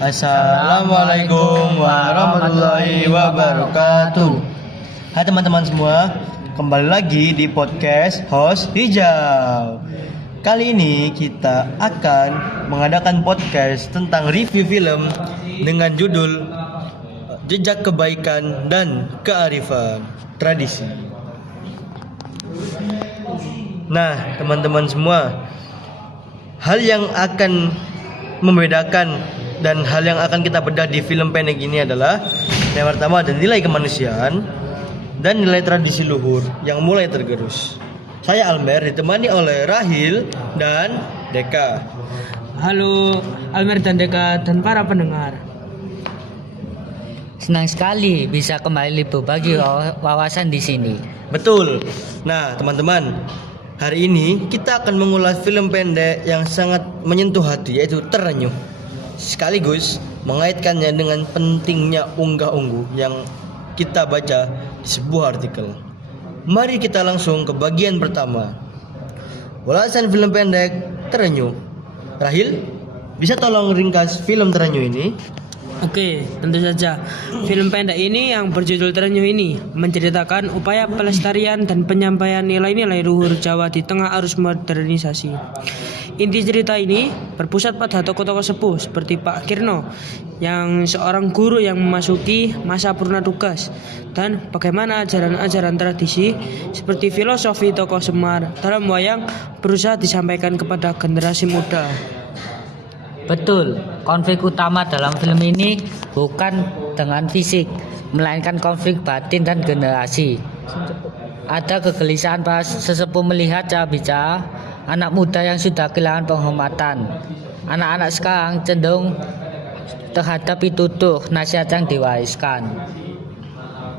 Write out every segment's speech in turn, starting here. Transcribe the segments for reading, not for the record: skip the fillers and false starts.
Assalamualaikum warahmatullahi wabarakatuh. Hai teman-teman semua, kembali lagi di podcast Host Hijau. Kali ini kita akan mengadakan podcast tentang review film dengan judul Jejak Kebaikan dan Kearifan Tradisi. Nah, teman-teman semua, hal yang akan membedakan dan hal yang akan kita bedah di film pendek ini adalah yang pertama ada nilai kemanusiaan dan nilai tradisi luhur yang mulai tergerus. Saya Almer ditemani oleh Rahil dan Deka. Halo Almer dan Deka dan para pendengar. Senang sekali bisa kembali berbagi wawasan di sini. Betul. Nah, teman-teman, hari ini kita akan mengulas film pendek yang sangat menyentuh hati, yaitu Terenyuh. Sekaligus mengaitkannya dengan pentingnya unggah-ungguh yang kita baca di sebuah artikel. Mari kita langsung ke bagian pertama. Ulasan film pendek Terenyuh. Rahil, bisa tolong ringkas film Terenyuh ini? Oke, tentu saja. Film pendek ini yang berjudul Terenyuh ini menceritakan upaya pelestarian dan penyampaian nilai-nilai luhur Jawa di tengah arus modernisasi. Inti cerita ini berpusat pada tokoh-tokoh sepuh seperti Pak Kirno yang seorang guru yang memasuki masa purna tugas, dan bagaimana ajaran-ajaran tradisi seperti filosofi tokoh Semar dalam wayang berusaha disampaikan kepada generasi muda. Betul, konflik utama dalam film ini bukan dengan fisik, melainkan konflik batin dan generasi. Ada kegelisahan para sesepuh melihat cara bicara anak muda yang sudah kehilangan penghormatan. Anak-anak sekarang cenderung terhadap pitutuh nasihat yang diwariskan.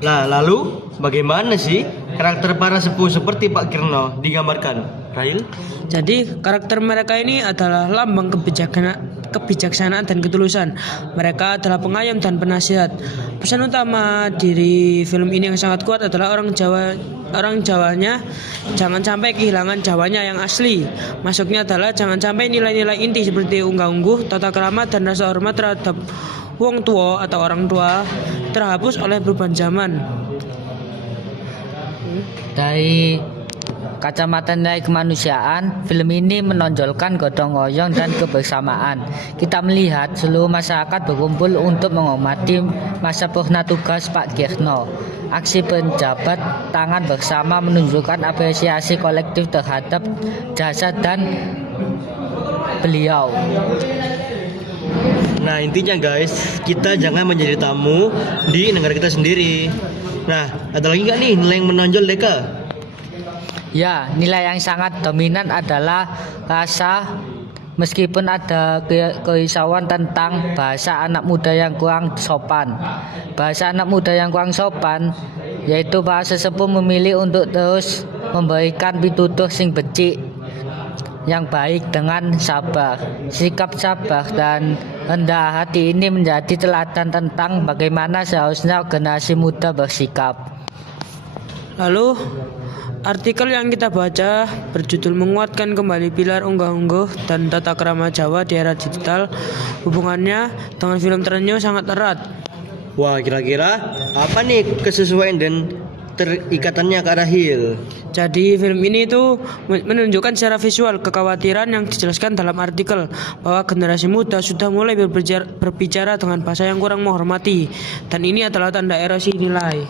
Nah, lalu bagaimana sih karakter para sepuh seperti Pak Kirno digambarkan, Rahil? Jadi karakter mereka ini adalah lambang kebijaksanaan dan ketulusan. Mereka adalah pengayom dan penasihat. Pesan utama dari film ini yang sangat kuat adalah orang Jawanya jangan sampai kehilangan Jawanya yang asli. Masuknya adalah jangan sampai nilai-nilai inti seperti unggah-ungguh, tata krama dan rasa hormat terhadap wong tua atau orang tua terhapus oleh perubahan zaman. Dari kacamata nilai kemanusiaan, film ini menonjolkan gotong royong dan kebersamaan. Kita melihat seluruh masyarakat berkumpul untuk menghormati masa purna tugas Pak Kirno. Aksi penjabat tangan bersama menunjukkan apresiasi kolektif terhadap jasa dan beliau. Nah, intinya guys, kita jangan menjadi tamu di negara kita sendiri. Nah, ada lagi nggak nih nilai yang menonjol, Deka? Ya, nilai yang sangat dominan adalah rasa. Meskipun ada kerisauan tentang bahasa anak muda yang kurang sopan. Bahasa anak muda yang kurang sopan yaitu para sesepuh memilih untuk terus memberikan pitutuh sing becik yang baik dengan sabar. Sikap sabar dan rendah hati ini menjadi teladan tentang bagaimana seharusnya generasi muda bersikap. Lalu artikel yang kita baca berjudul Menguatkan Kembali Pilar Unggah-ungguh dan Tata Krama Jawa di Era Digital. Hubungannya dengan film Terenyuh sangat erat. Wah, kira-kira apa nih kesesuaian dan terikatannya ke Rahil? Jadi film ini tuh menunjukkan secara visual kekhawatiran yang dijelaskan dalam artikel bahwa generasi muda sudah mulai berbicara dengan bahasa yang kurang menghormati, dan ini adalah tanda erosi nilai.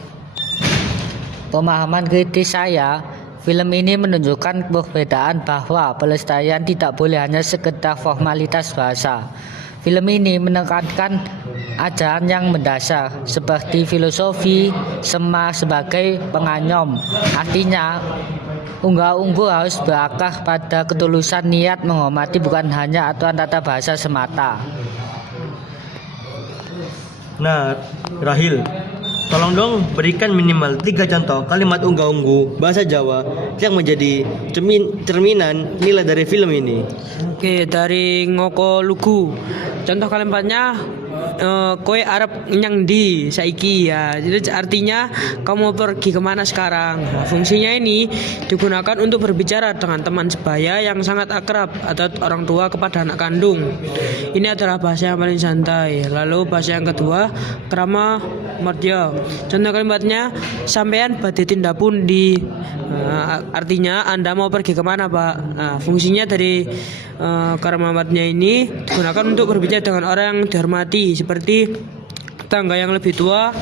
Pemahaman kritis saya, film ini menunjukkan perbedaan bahwa pelestarian tidak boleh hanya sekedar formalitas bahasa. Film ini menekankan ajaran yang mendasar seperti filosofi Semar sebagai penganyom. Artinya, unggah-ungguh harus berakar pada ketulusan niat menghormati, bukan hanya aturan tata bahasa semata. Nah, Rahil, tolong dong berikan minimal 3 contoh kalimat unggah-ungguh bahasa Jawa yang menjadi cerminan nilai dari film ini. Oke, dari Ngoko Lugu. Contoh kalimatnya koe arep nyang di saiki ya. Jadi artinya kamu mau pergi kemana sekarang. Nah, fungsinya ini digunakan untuk berbicara dengan teman sebaya yang sangat akrab atau orang tua kepada anak kandung. Ini adalah bahasa yang paling santai. Lalu bahasa yang kedua, krama mardya. Contoh kalimatnya sampean badhe tindak pundi. Artinya Anda mau pergi kemana, Pak? Nah, fungsinya dari karamatnya ini digunakan untuk berbicara dengan orang yang dihormati seperti tangga yang lebih tua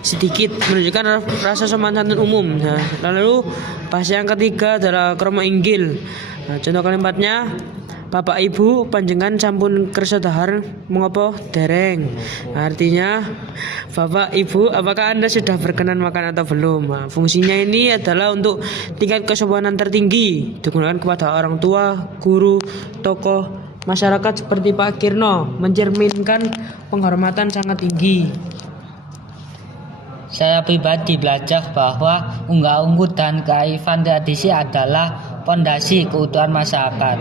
sedikit, menunjukkan rasa sopan santun umum. Nah, lalu bahasa yang ketiga adalah krama inggil. Nah, contoh kalimatnya Bapak Ibu panjenengan sampun kersa dahar mengopo dereng. Nah, artinya Bapak Ibu apakah Anda sudah berkenan makan atau belum. Nah, fungsinya ini adalah untuk tingkat kesopanan tertinggi, digunakan kepada orang tua, guru, tokoh masyarakat seperti Pak Kirno, mencerminkan penghormatan sangat tinggi. Saya pribadi belajar bahwa unggah-ungguh dan kearifan tradisi adalah pondasi keutuhan masyarakat.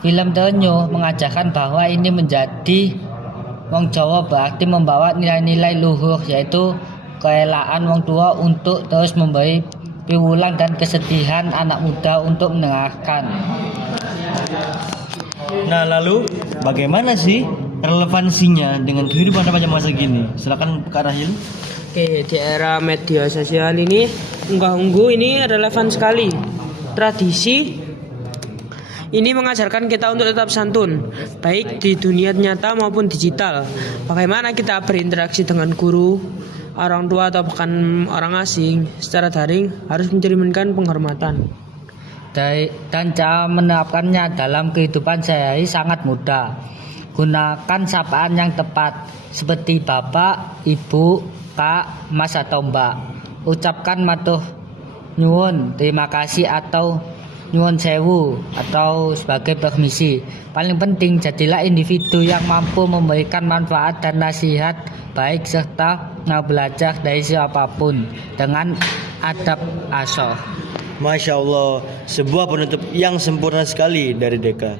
Film Terenyu mengajarkan bahwa ini menjadi wong Jawa berarti membawa nilai-nilai luhur, yaitu kerelaan wong tua untuk terus memberi piwulang dan kesedihan anak muda untuk mendengarkan. Nah, lalu bagaimana sih relevansinya dengan kehidupan pada masa kini? Silakan Kak Rahil. Oke, di era media sosial ini unggah-ungguh ini relevan sekali. Tradisi ini mengajarkan kita untuk tetap santun, baik di dunia nyata maupun digital. Bagaimana kita berinteraksi dengan guru, orang tua atau bahkan orang asing secara daring harus mencerminkan penghormatan. Dan cara menerapkannya dalam kehidupan sehari-hari sangat mudah. Gunakan sapaan yang tepat seperti Bapak, Ibu, Kak, Mas atau Mbak. Ucapkan matur nyuwun, terima kasih atau nyuwun sewu atau sebagai permisi. Paling penting jadilah individu yang mampu memberikan manfaat dan nasihat baik serta mau belajar dari siapapun dengan adab asoh. Masya Allah, sebuah penutup yang sempurna sekali dari Deka.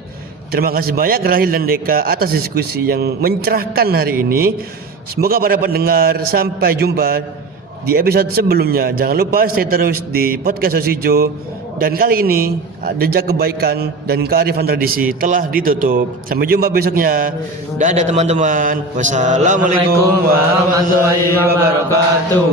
Terima kasih banyak Rahil dan Deka atas diskusi yang mencerahkan hari ini. Semoga para pendengar sampai jumpa di episode sebelumnya. Jangan lupa stay terus di podcast Sosijo. Dan kali ini jejak kebaikan dan kearifan tradisi telah ditutup. Sampai jumpa besoknya. Dadah teman-teman. Wassalamualaikum warahmatullahi wabarakatuh.